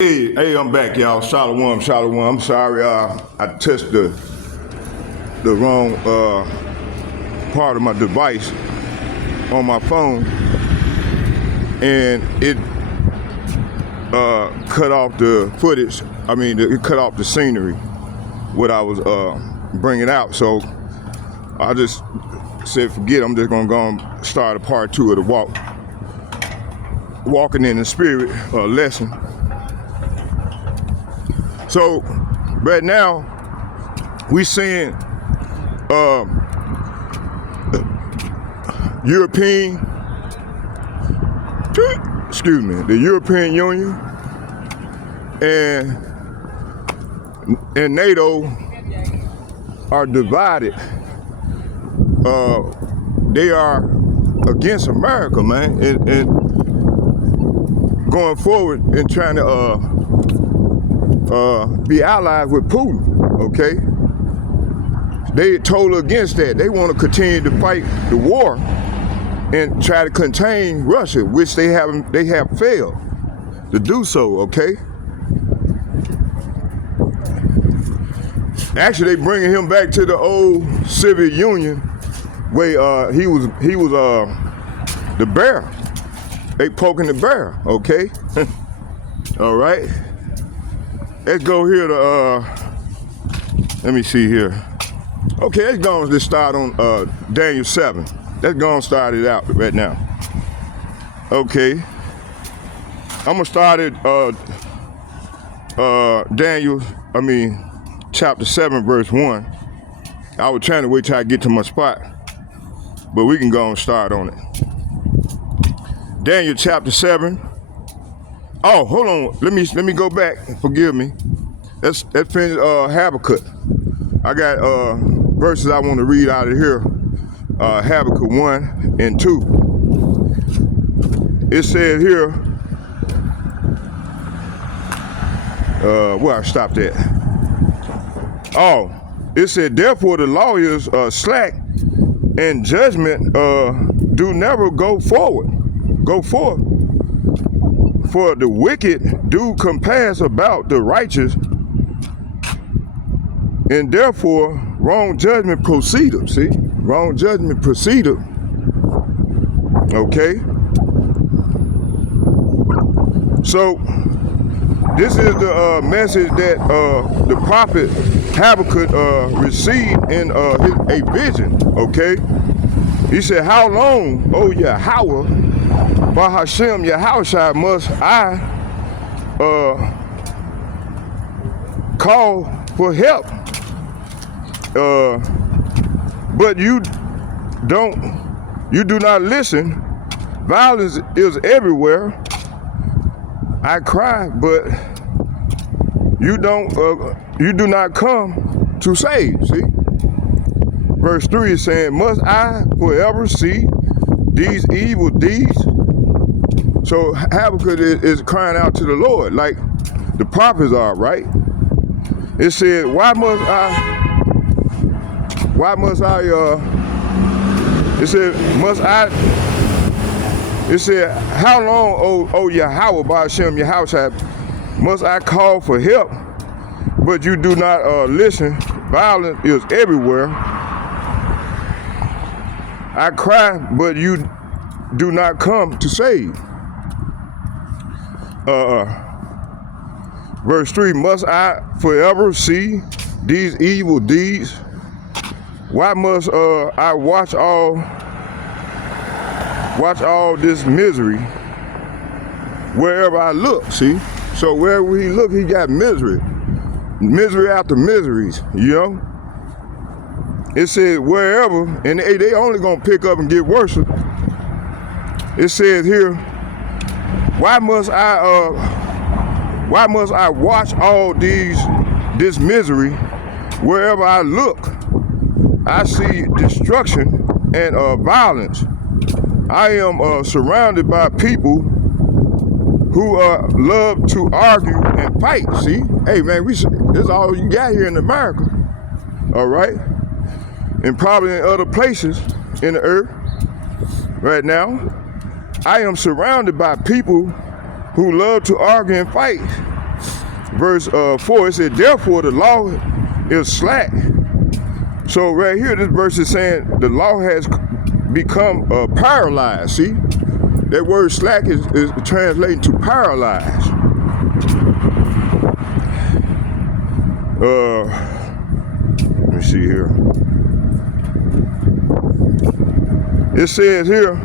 Hey, I'm back, y'all. Shalom. I'm sorry, I touched the wrong part of my device on my phone, and it cut off the footage. I mean, it cut off the scenery, what I was bringing out. So I just said, forget. I'm just gonna go and start a part two of the walking in the spirit lesson. So right now we seeing the European Union and NATO are divided. They are against America, man, and going forward and trying to be allies with Putin, okay? They totally against that. They want to continue to fight the war and try to contain Russia, which they have failed to do so, okay? Actually, they bringing him back to the old Soviet Union where he was the bear. They poking the bear, okay? All right. Let's go here to, let me see here. Okay, let's go and just start on Daniel 7. Let's go and start it out right now. Okay. I'm gonna start at chapter 7, verse 1. I was trying to wait till I get to my spot, but we can go and start on it. Daniel chapter 7. Oh, hold on. Let me go back. Forgive me. Let's finish Habakkuk. I got verses I want to read out of here. Habakkuk 1 and 2. It says here, where I stopped at. Oh, it said, therefore the lawyers slack and judgment do never go forth. For the wicked do compass about the righteous, and therefore wrong judgment proceedeth. See? Wrong judgment proceedeth. Okay? So, this is the message that the prophet Habakkuk received in a vision. Okay? He said, how long, O Yahweh, by Hashem Yahushua must I call for help? But you do not listen. Violence is everywhere. I cry, but you do not come to save. See? Verse 3 is saying, must I forever see these evil deeds? So Habakkuk is crying out to the Lord like the prophets are, right? It said, it said, how long, O Yahweh, by Hashem Yahushua, must I call for help? But you do not listen. Violence is everywhere. I cry, but you do not come to save. Verse 3, must I forever see these evil deeds? Why must I watch all this misery wherever I look? See? So wherever he look, he got misery. Misery after miseries, you know? It said wherever, and they only gonna pick up and get worse. It says here, why must I watch all this misery wherever I look? I see destruction and violence. I am surrounded by people who love to argue and fight. See, hey man, this is all you got here in America, all right, and probably in other places in the earth. Right now, I am surrounded by people who love to argue and fight. verse 4, it said, therefore the law is slack. So right here, this verse is saying the law has become paralyzed. See, that word slack is translating to paralyzed. Let me see here. It says here,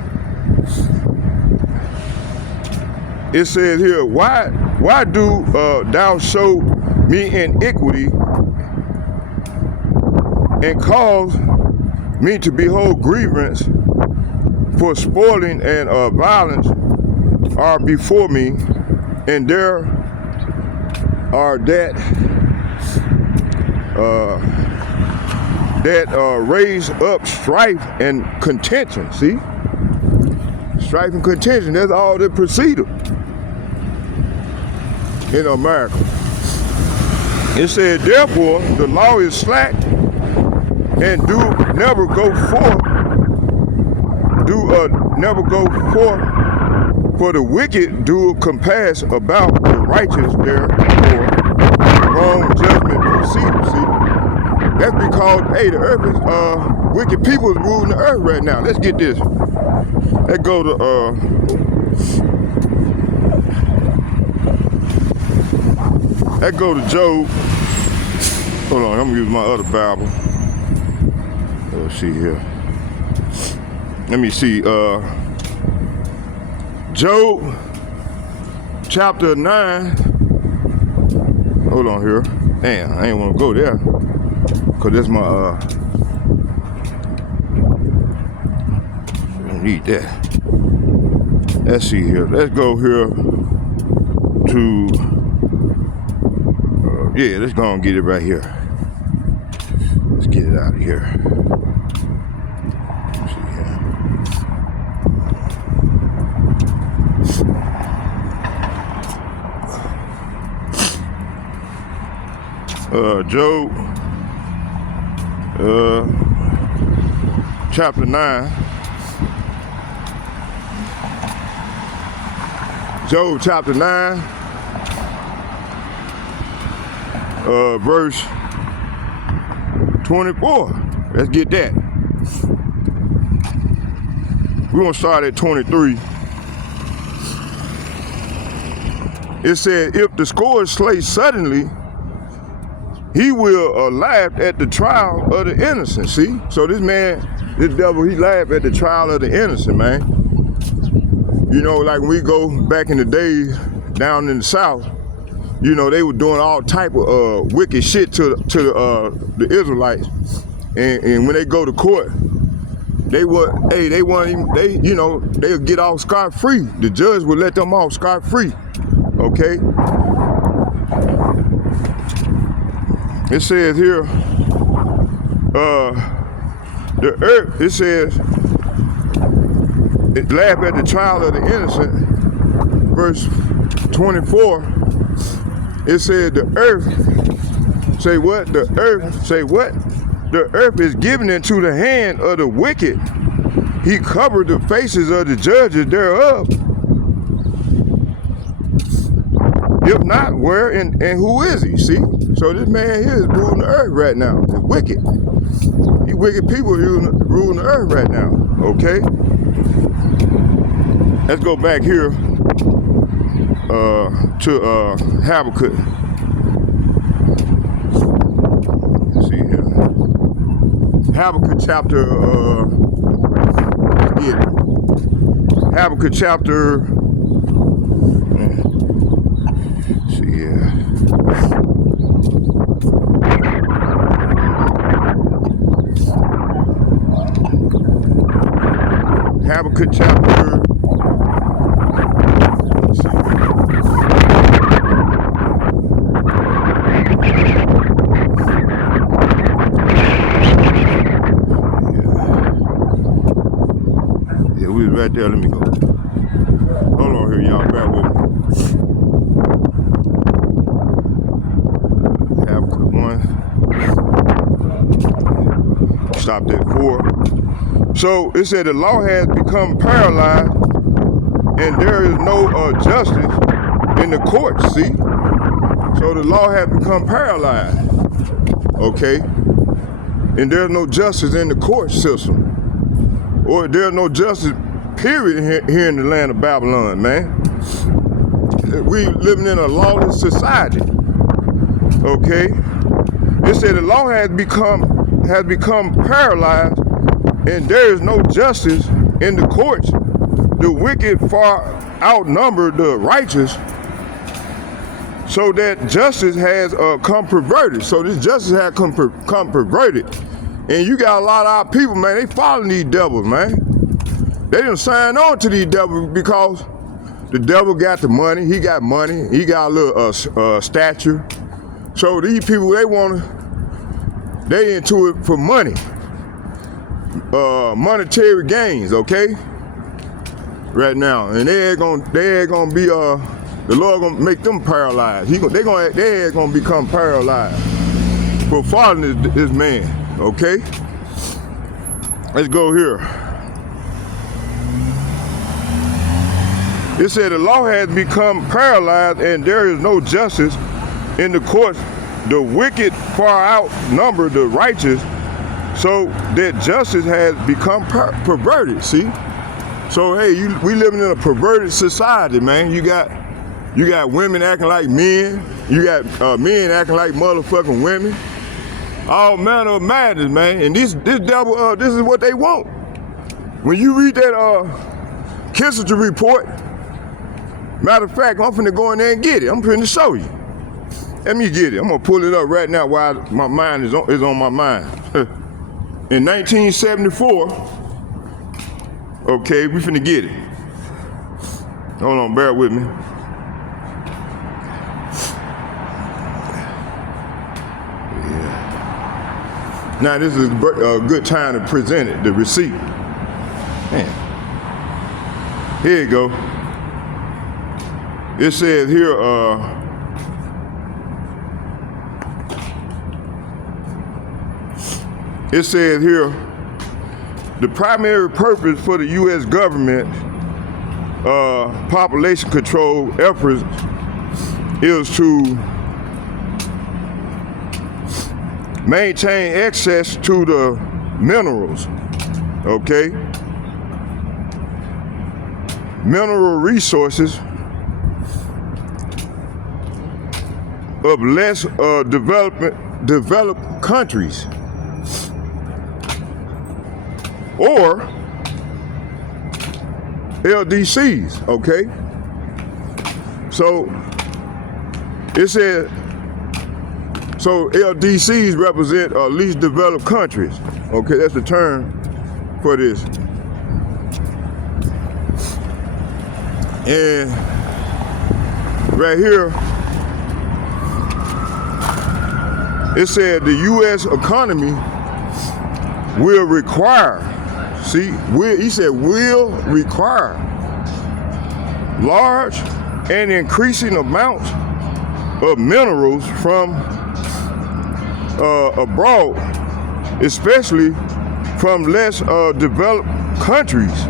why do thou show me iniquity and cause me to behold grievance, for spoiling and violence are before me, and there are that raise up strife and contention. See, strife and contention, that's all that proceeded in America. It said, therefore the law is slack and do never go forth, for the wicked do compass about the righteous, therefore wrong judgment proceedeth. See, that's because, hey, the earth is, wicked people is ruling the earth right now. Let's get this. Let's go to, Job. Hold on, I'm gonna use my other Bible. Let's see here. Let me see, Job chapter 9. Hold on here. Damn, I ain't wanna go there. Cause that's my, I don't need that. Let's see here. Let's go here to, yeah, let's go and get it right here. Let's get it out of here. Let's see here. Job, chapter 9. Job chapter 9, verse 24. Let's get that. We're gonna start at 23. It said, if the scourge slay suddenly, he will laugh at the trial of the innocent. See? So this man, this devil, he laughed at the trial of the innocent, man. You know, like when we go back in the days down in the South, you know, they were doing all type of wicked shit to the Israelites. And when they go to court, they would get off scot-free. The judge would let them off scot-free. Okay? It says here, the earth, it says, it laughed at the trial of the innocent. Verse 24, it said the earth, say what? The earth, say what? The earth is given into the hand of the wicked. He covered the faces of the judges thereof. If not, where and who is he? See? So this man here is ruling the earth right now. The wicked. These wicked people ruling the earth right now. Okay? Let's go back here to Habakkuk. Let's see here. Habakkuk chapter, let's get it. Habakkuk chapter, let's see here. Habakkuk chapter, let's see. Yeah, we was right there. Let me go. Hold on here, y'all. Bear with me. Habakkuk 1. Stopped at 4. So it said the law has become paralyzed and there is no justice in the courts, see? So So the law has become paralyzed, okay? And there's no justice in the court system, or there's no justice, period, here in the land of Babylon, man. We living in a lawless society, okay? It said the law has become paralyzed, and there is no justice in the courts. The wicked far outnumber the righteous, so that justice has come perverted. So this justice has come perverted. And you got a lot of our people, man, they following these devils, man. They didn't sign on to these devils because the devil got the money, he got a little stature. So these people, they into it for money, monetary gains, okay? Right now, and they ain't gonna be the Lord gonna make them paralyzed. They ain't gonna become paralyzed for following this man, okay? Let's go here. It said the law has become paralyzed, and there is no justice in the courts. The wicked far outnumber the righteous, so that justice has become perverted. See? So hey, we living in a perverted society, man. You got women acting like men. You got men acting like motherfucking women. All manner of madness, man. And this devil, this is what they want. When you read that Kissinger report, matter of fact, I'm finna go in there and get it. I'm finna show you. Let me get it. I'm gonna pull it up right now while my mind is on my mind. In 1974. Okay, we finna get it. Hold on, bear with me. Yeah. Now this is a good time to present it, the receipt. Man. Here you go. It says here, the primary purpose for the U.S. government population control efforts is to maintain access to the minerals, okay? Mineral resources of less developed countries, or LDCs, okay? So it said, so LDCs represent least developed countries, okay? That's the term for this. And right here, it said the U.S. economy will require, he said will require large and increasing amounts of minerals from abroad, especially from less developed countries.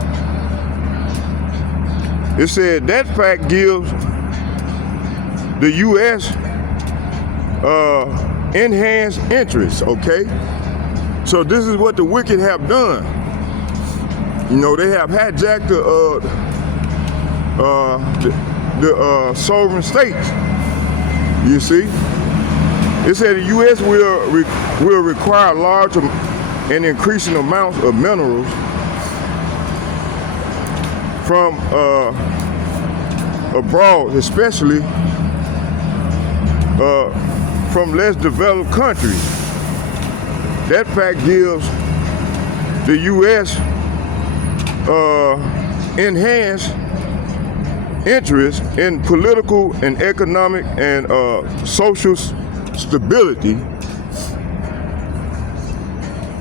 It said that fact gives the U.S. Enhanced interest, okay? So this is what the wicked have done. You know, they have hijacked the sovereign states. You see? It said the U.S. will require large and increasing amounts of minerals from abroad, especially from less developed countries. That fact gives the U.S. Enhanced interest in political and economic and social stability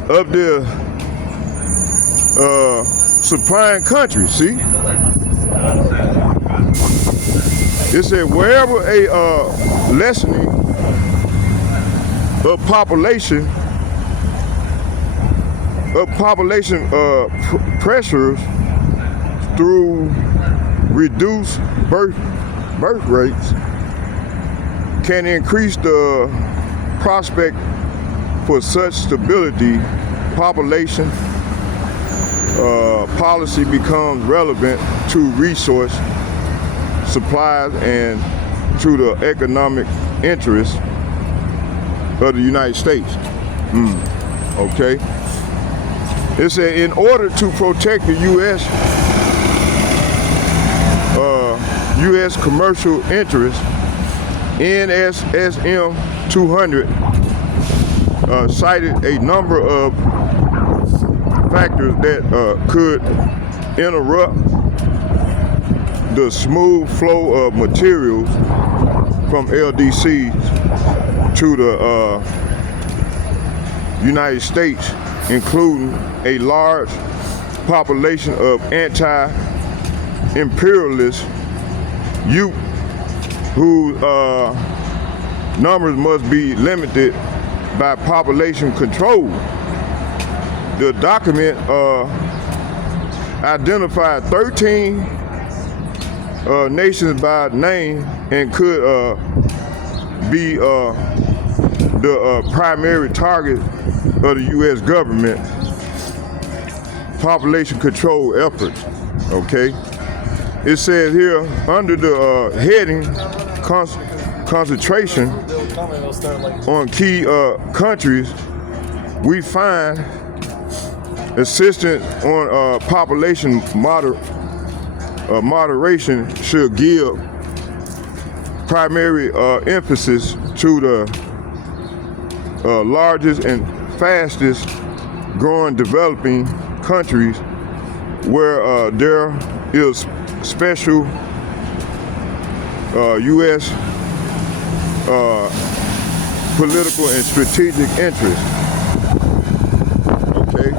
of the supplying countries. See? It said wherever a lessening of population pressures through reduced birth rates can increase the prospect for such stability. Population policy becomes relevant to resource supplies and to the economic interests of the United States. Okay. It said in order to protect the U.S. commercial interests, NSSM 200 cited a number of factors that could interrupt the smooth flow of materials from LDCs to the United States, including a large population of anti-imperialist youth whose numbers must be limited by population control. The document identified 13 nations by name and could be the primary target of the U.S. government population control efforts. Okay, it says here under the heading concentration on key countries, we find assistance on population moderation should give primary emphasis to the largest and fastest growing developing countries where there is special U.S. Political and strategic interest. Okay.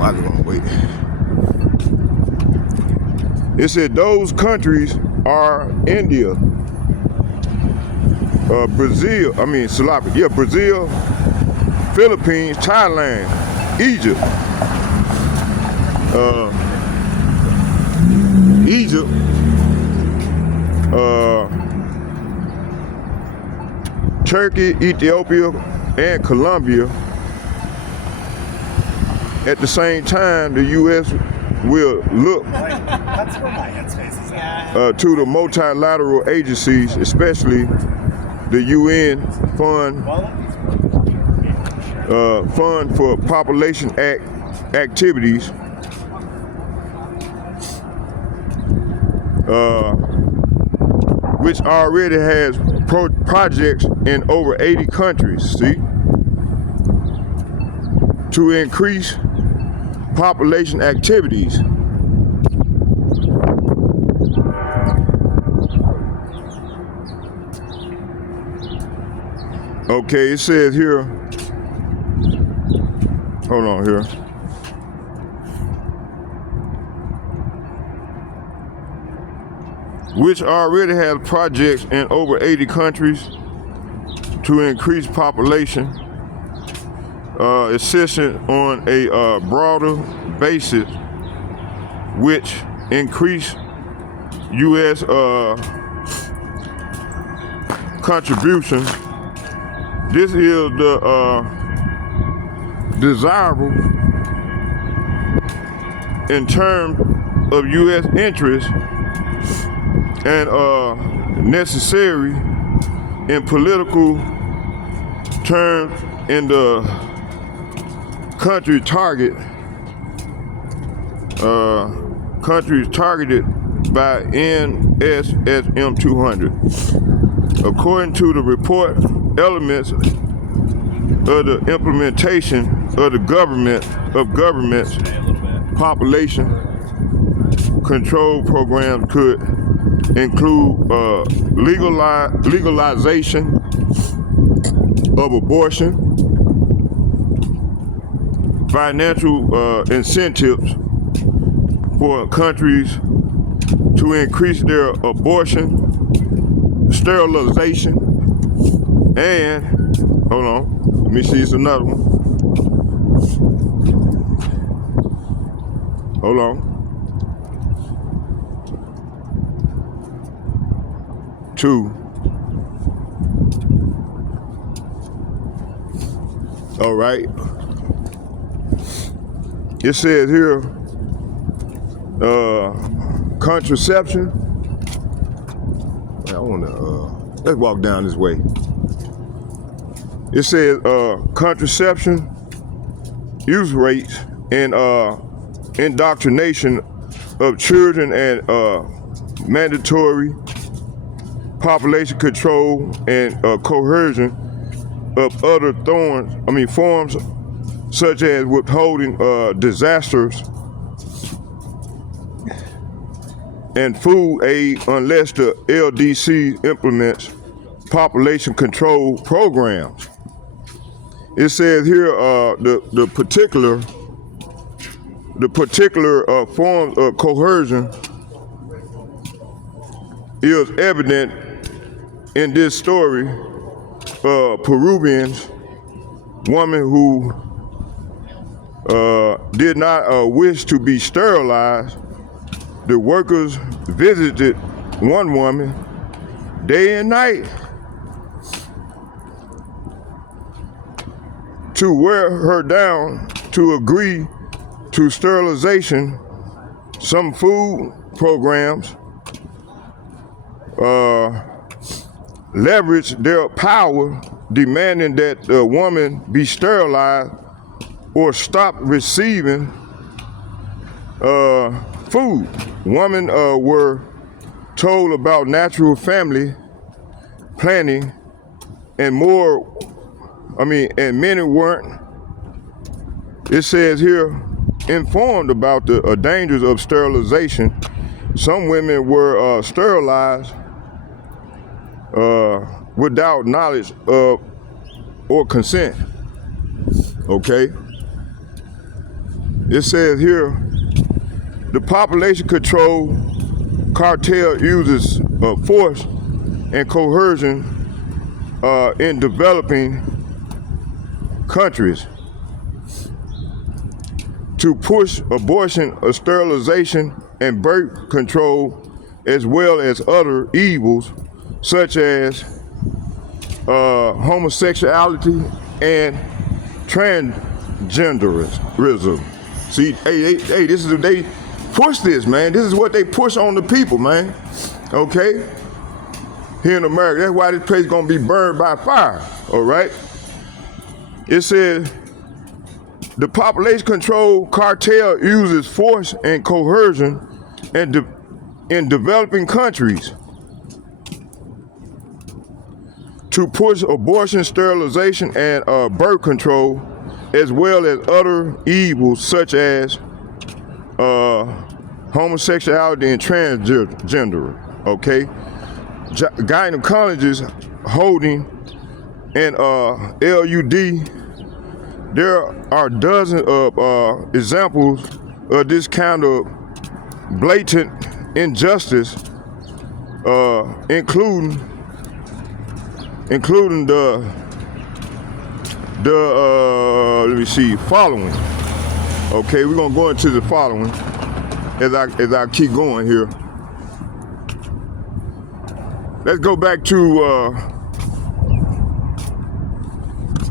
I just want to wait. It said those countries are India, Brazil, Brazil, Philippines, Thailand, Egypt, Turkey, Ethiopia, and Colombia. At the same time, the U.S. will look to the multilateral agencies, especially the UN Fund for Population Activities, which already has projects in over 80 countries, to increase population activities. Okay, it says here, hold on here. Which already has projects in over 80 countries to increase population assistance on a broader basis, which increase U.S. contribution. This is the desirable in terms of U.S. interests and necessary in political terms in the country targeted by NSSM 200. According to the report, elements of the implementation of the government's population control programs could include legalization of abortion, financial incentives for countries to increase their abortion, sterilization, and, hold on, let me see, it's another one. Hold on. 2. All right. It says here, contraception. I want to, let's walk down this way. It says contraception use rates and indoctrination of children and mandatory population control and coercion of other forms such as withholding disasters and food aid unless the LDC implements population control programs. It says here the particular forms of coercion is evident in this story. Peruvian woman who did not wish to be sterilized. The workers visited one woman day and night to wear her down to agree to sterilization. Some food programs leverage their power, demanding that the woman be sterilized or stop receiving food. Women were told about natural family planning and more, and many weren't. It says here, informed about the dangers of sterilization. Some women were sterilized without knowledge of or consent. Okay. It says here, the population control cartel uses force and coercion in developing countries to push abortion, sterilization, and birth control, as well as other evils such as homosexuality and transgenderism. See, hey, this is they push this, man. This is what they push on the people, man. Okay? Here in America, that's why this place is gonna be burned by fire. All right? It says the population control cartel uses force and coercion in developing countries to push abortion, sterilization, and birth control, as well as other evils such as homosexuality and transgender. Okay, gynecologists holding an LUD. There are dozens of examples of this kind of blatant injustice, including the let me see, following. Okay, we're gonna go into the following as I keep going here. Let's go back to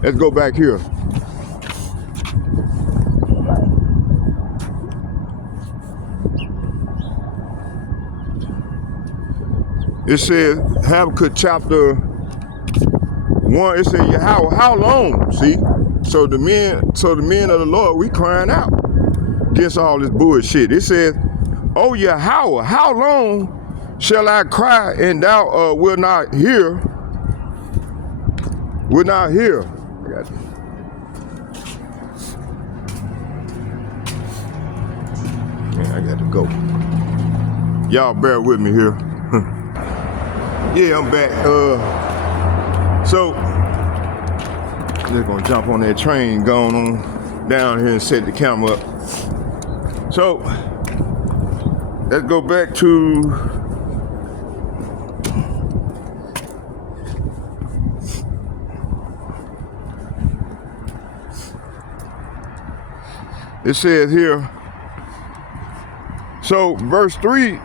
let's go back here. It says Habakkuk chapter 1. It says, Yahweh, how long? See, so the men of the Lord, we crying out against all this bullshit. It says, oh Yahweh, how long shall I cry and thou will not hear? Will not hear. I got to go. Y'all bear with me here. Yeah, I'm back. So just gonna jump on that train going on down here and set the camera up. So let's go back to it says here. So verse 3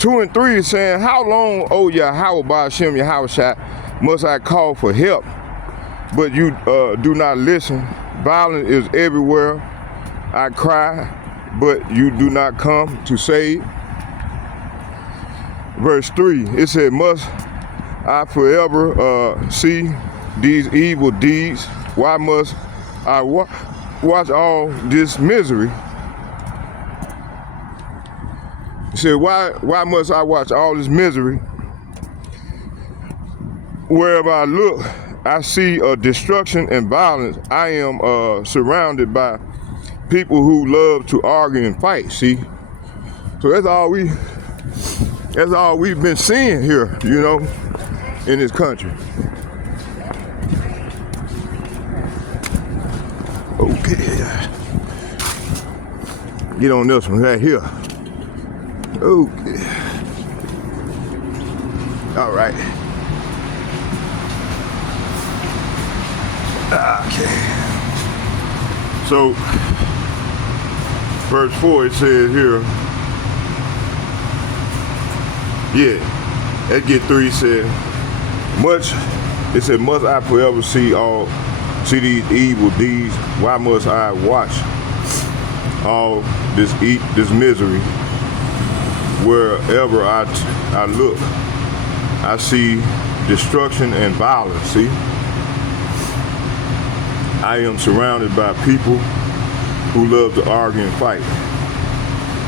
2 and 3 is saying, how long, O Yahweh Ba'ashem Yahushua, must I call for help, but you do not listen? Violence is everywhere. I cry, but you do not come to save. Verse 3, it said, must I forever see these evil deeds? Why must I watch all this misery? It said, why must I watch all this misery? Wherever I look, I see destruction and violence. I am surrounded by people who love to argue and fight, see? So that's all we've been seeing here, you know, in this country. Okay. Get on this one right here. Okay. All right. Okay. So, verse 4, it says here, at get 3, it said, must I forever see these evil deeds? Why must I watch all this misery? Wherever I look, I see destruction and violence, see? I am surrounded by people who love to argue and fight.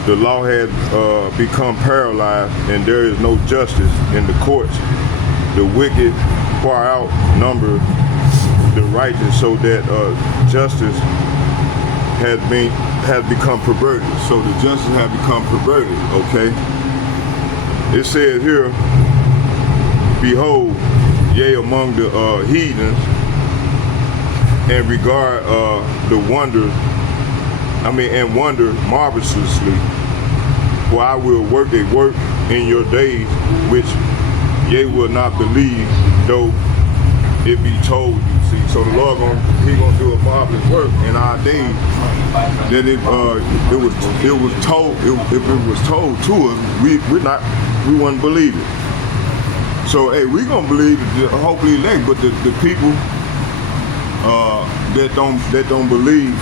The law has become paralyzed and there is no justice in the courts. The wicked far outnumber the righteous, so that justice has become perverted. So the justice has become perverted, okay? It says here, behold, yea, among the heathens, and regard and wonder marvelously, for I will work a work in your days, which ye will not believe, though it be told you. See, so the Lord gonna do a marvelous work in our days. That if it was told to us, we wouldn't believe it. So hey, we gonna believe it, hopefully later, but the people that don't believe,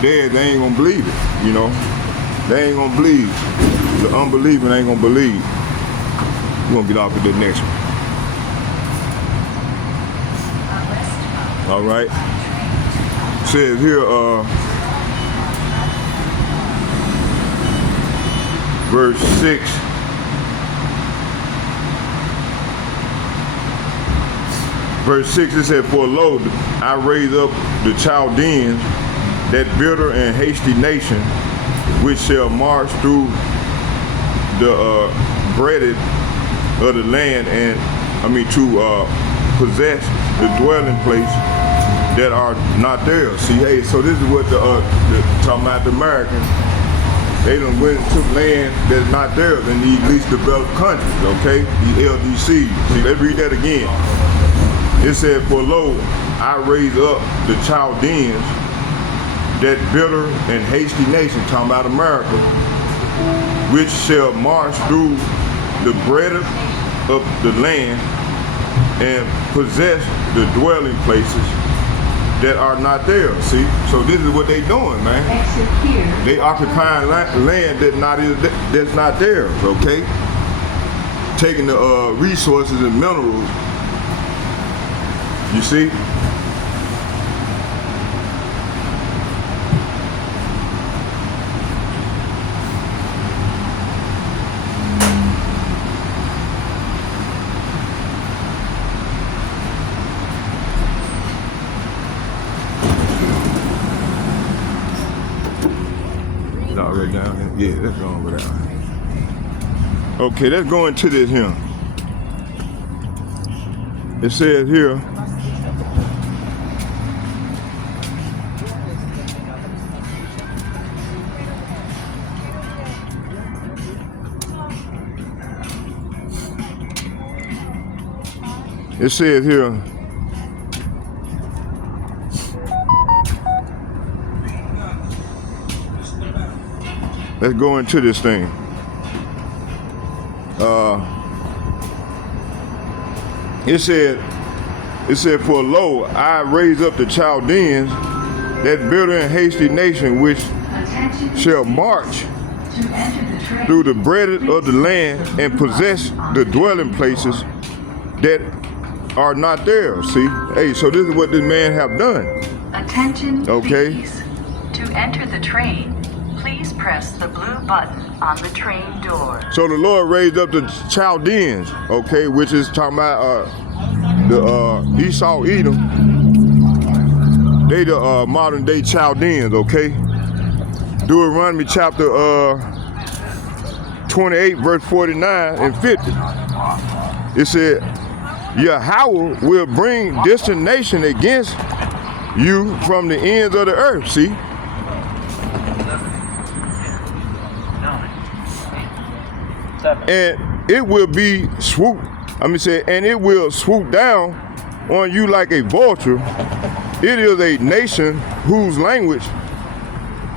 they ain't gonna believe it, you know. They ain't gonna believe. The unbelieving ain't gonna believe. We're gonna get off with the next one. All right. It says here, verse 6. Verse 6, it said, for lo, I raise up the Chaldeans, that bitter and hasty nation, which shall march through the breadth of the land, and to possess the dwelling place that are not there. See, hey, so this is what the talking about the Americans. They done went and took land that's not theirs in these least developed countries, okay? These LDCs. See, let's read that again. It said, for lo, I raise up the Chaldeans, that bitter and hasty nation, talking about America, which shall march through the breadth of the land and possess the dwelling places that are not there. See, so this is what they doing, man. They occupying land that's not theirs, okay? Taking the resources and minerals. You see? It's already down here. Yeah, let's go over there. Okay, let's go into this here. It says here, it says here, let's go into this thing. It said, for lo, I raise up the Chaldeans, that bitter and hasty nation which shall march through the breadth of the land and possess the dwelling places that are not there. See, hey, so this is what this man have done. Attention, Okay. please. To enter the train, please press the blue button on the train door. So the Lord raised up the Chaldeans, okay, which is talking about the Esau Edom. They the modern day Chaldeans, okay. Deuteronomy chapter 28, verse 49 and 50. It said, Yahweh will bring destination against you from the ends of the earth. See? And it will be and it will swoop down on you like a vulture. It is a nation whose language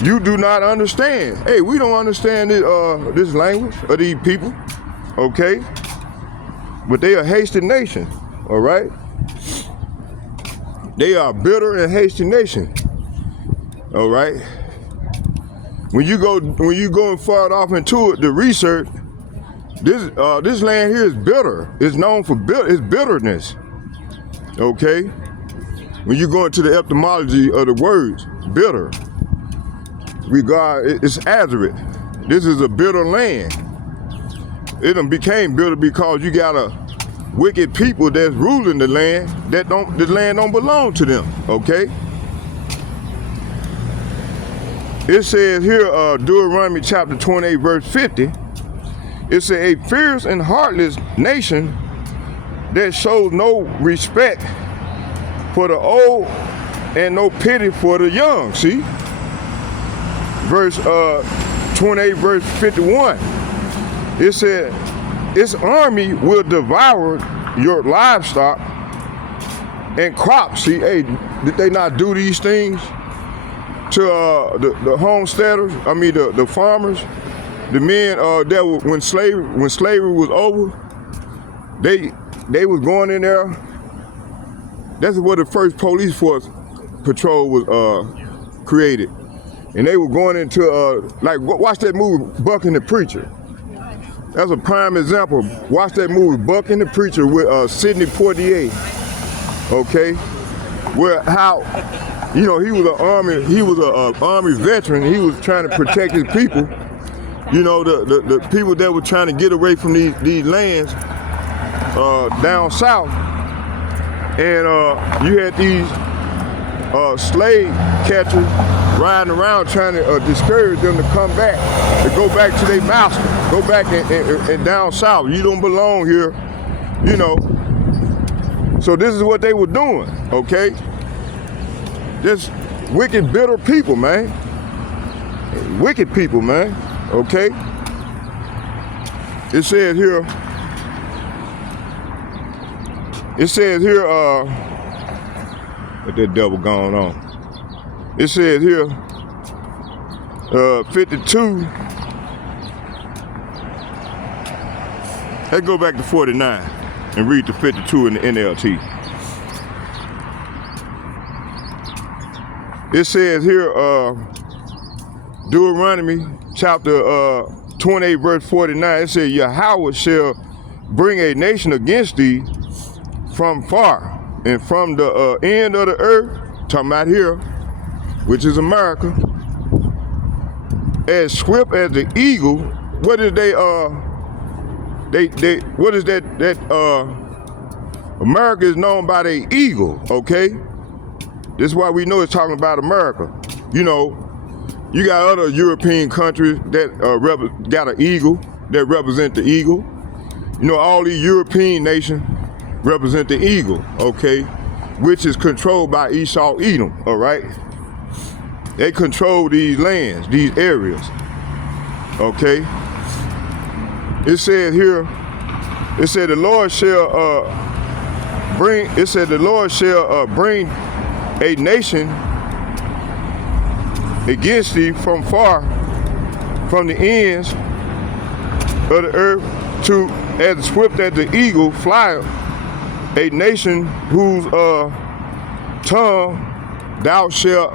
you do not understand. Hey, we don't understand this language of these people, okay? But they are a hasty nation, all right? They are a bitter and hasty nation, all right? When you go far off into it, the research, this land here is bitter. It's known for its bitterness, okay? When you go into the etymology of the words, bitter, it's Azareth. This is a bitter land. It done became bitter because you got a wicked people that's ruling the land the land don't belong to them, okay? It says here, Deuteronomy chapter 28, verse 50, it says, a fierce and heartless nation that shows no respect for the old and no pity for the young, see? Verse 28, verse 51, it said, its army will devour your livestock and crops. See, hey, did they not do these things to the homesteaders? I mean, the farmers, the men that when slavery was over, they was going in there. That's where the first police force patrol was created, and they were going into like watch that movie Buck and the Preacher. That's a prime example. Watch that movie, Buck and the Preacher, with Sidney Poitier. Okay, where how, you know, he was an army veteran. He was trying to protect his people. You know, the people that were trying to get away from these lands down south, and you had these slave catchers riding around trying to discourage them to come back, to go back to their master, go back and down south. You don't belong here, you know. So this is what they were doing, okay? Just wicked, bitter people, man. Wicked people, man, okay? It says here, what that devil going on? It says here, 52. Let's go back to 49 and read the 52 in the NLT. It says here, Deuteronomy chapter 28, verse 49, it says, Yahweh shall bring a nation against thee from far and from the end of the earth, talking about here, which is America, as swift as the eagle. What is what is that America is known by the eagle, okay? This is why we know it's talking about America. You know, you got other European countries that got an eagle, that represent the eagle. You know, all these European nations represent the eagle, okay? Which is controlled by Esau Edom, all right? They control these lands, these areas, okay? It said here, it said the Lord shall bring a nation against thee from far, from the ends of the earth as swift as the eagle fly, a nation whose tongue thou shalt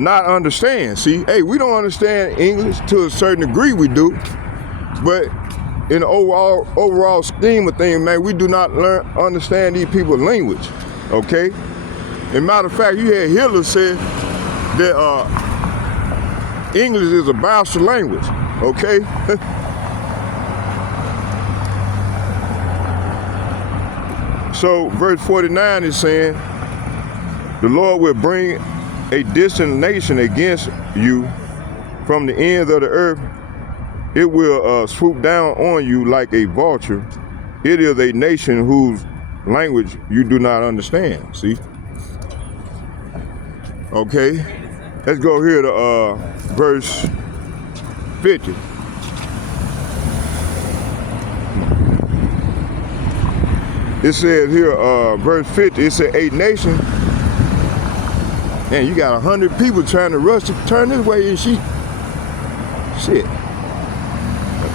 not understand. See, hey, we don't understand English to a certain degree, we do, but in the overall scheme of things, man, we do not understand these people's language, okay? As a matter of fact, you had Hitler say that English is a bastard language, okay? So verse 49 is saying, the Lord will bring a distant nation against you from the ends of the earth. It will swoop down on you like a vulture. It is a nation whose language you do not understand, see? Okay, let's go here to verse 50. It says here, verse 50, it said, a nation, man, you got 100 people trying to rush to turn this way, and shit,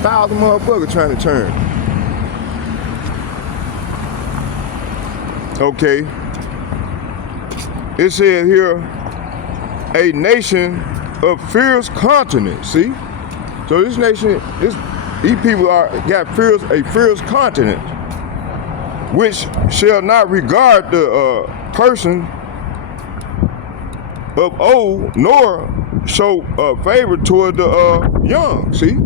1,000 motherfuckers trying to turn. Okay. It says here, a nation of fierce continent. See? So this nation, these people got a fierce continent, which shall not regard the person of old, nor show favor toward the young. See?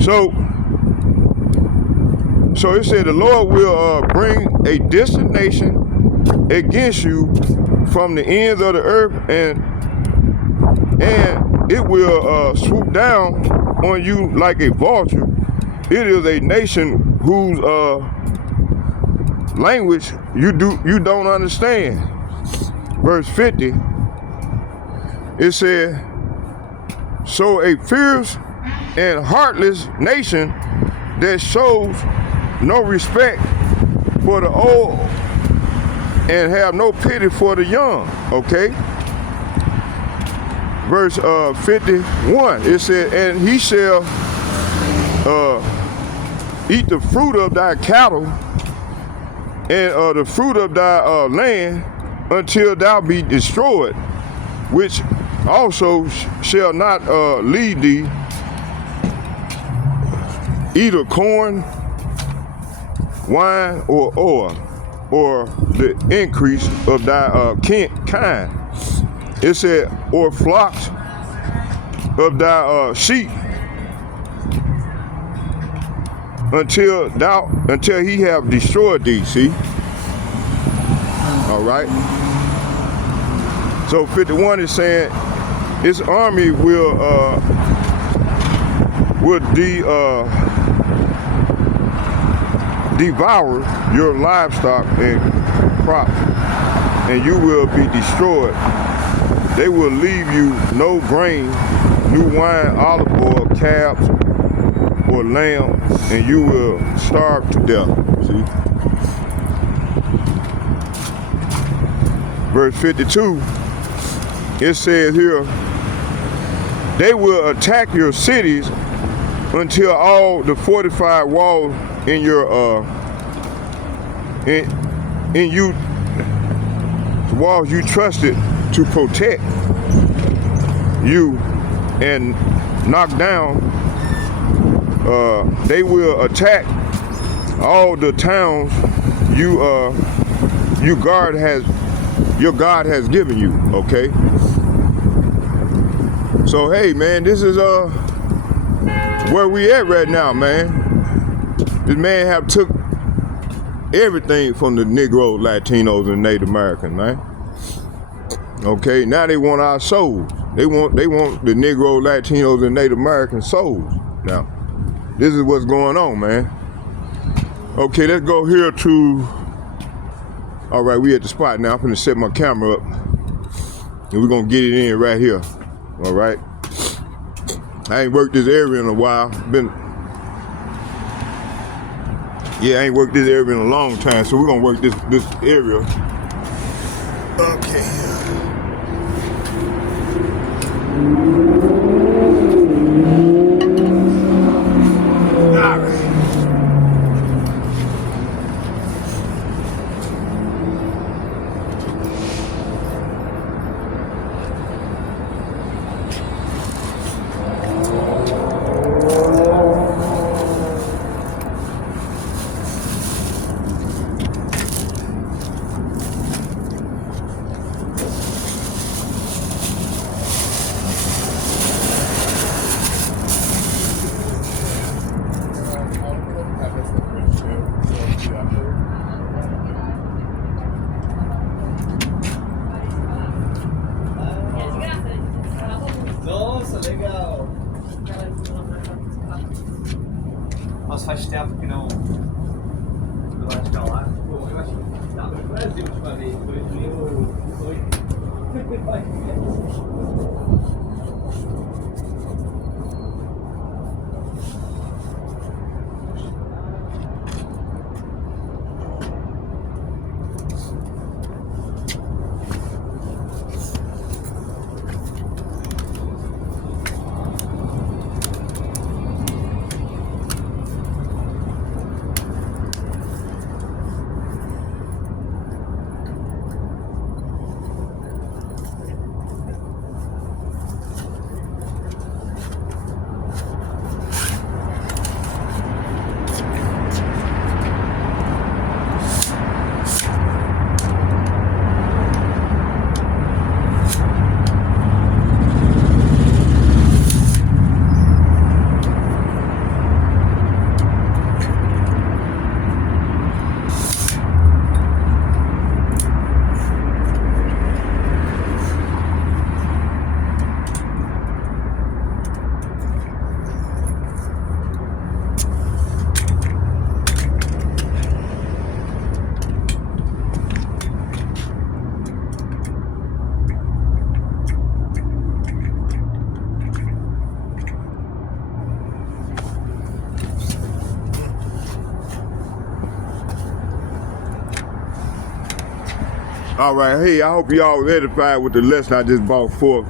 So it said the Lord will bring a distant nation against you from the ends of the earth, and it will swoop down on you like a vulture. It is a nation whose language you don't understand. Verse 50, it said, so a fierce and heartless nation that shows no respect for the old and have no pity for the young, okay? Verse 51, it said, and he shall eat the fruit of thy cattle and the fruit of thy land until thou be destroyed, which also shall not lead thee either corn, wine, or oil, or the increase of thy kind. It said, or flocks of thy sheep, until he have destroyed thee. See? All right. So 51 is saying, his army will devour your livestock and crops, and you will be destroyed. They will leave you no grain, new wine, olive oil, calves, or lamb, and you will starve to death. See? Verse 52, it says here, they will attack your cities until all the fortified walls in your in you walls you trusted to protect you and knock down, they will attack all the towns your God has given you, okay? So hey man, this is where we at right now, man. This man have took everything from the Negroes, Latinos, and Native Americans, man. Okay, now they want our souls. They want the Negroes, Latinos, and Native American souls. Now, this is what's going on, man. Okay, let's go here to, all right, we at the spot now. I'm gonna set my camera up, and we're gonna get it in right here, all right? I ain't worked this area in a while. I ain't worked this area in a long time, so we're gonna work this area. Okay. Nossa, legal. Nossa, faz tempo que não. Eu acho que é lá. Pô, eu acho que estava no Brasil a última vez, 2018. All right, hey, I hope y'all was edified with the lesson I just brought forth.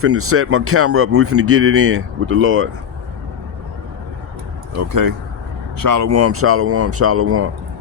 Finna set my camera up and we finna get it in with the Lord. Okay. Shalom, shalom, shalom.